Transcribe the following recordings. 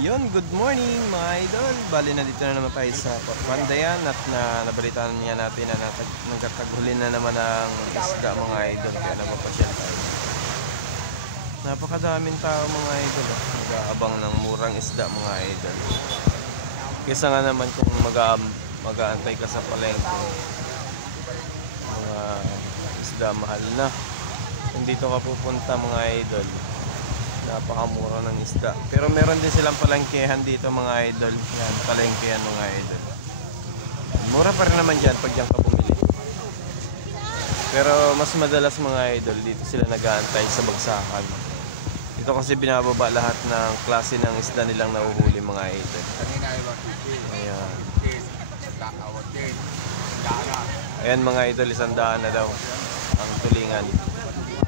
Yun, good morning mga idol. Bali na dito na naman tayo sa Pandayan at nabalitaan niya natin na nagkataghuli na naman ng isda mga idol. Kaya napapasyal tayo. Napakadaming tao mga idol. Nag-aabang ng murang isda mga idol. Kesa nga naman kung mag-aantay ka sa palengke, mga isda mahal na. Kung dito ka pupunta mga idol, napakamura ng isda. Pero meron din silang palengkehan dito mga idol. Yan, palengkehan mga idol. Mura pa rin naman dyan pag dyan ka bumili. Pero mas madalas mga idol, dito sila nag-aantay sa bagsakan. Dito kasi binababa lahat ng klase ng isda nilang nahuhuli mga idol. Ayan. Ayan mga idol, 100 na daw ang tulingan.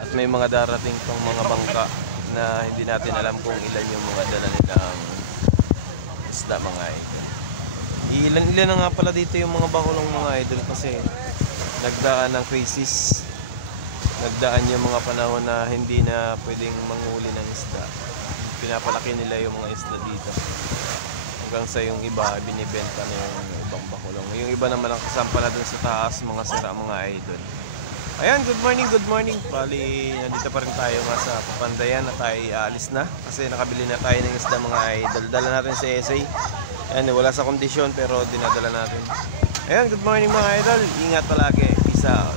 At may mga darating pang mga bangka na hindi natin alam kung ilan yung mga dala nilang isda mga idol. Ilan na nga pala dito yung mga bakulong mga idol kasi nagdaan ng crisis. Nagdaan yung mga panahon na hindi na pwedeng manghuli ng isda. Pinapalaki nila yung mga isda dito. Hanggang sa yung iba binibenta na yung ibang bakulong. Yung iba naman ang kasampala dun sa taas, mga sira mga idol. Ayan, good morning. Bali, nandito pa rin tayo nga sa Papandayan na tayo aalis na. Kasi nakabili na tayo ng isda mga idol. Dala natin sa SA. Ayan, wala sa kondisyon pero dinadala natin. Ayan, good morning mga idol. Ingat palagi. Peace out.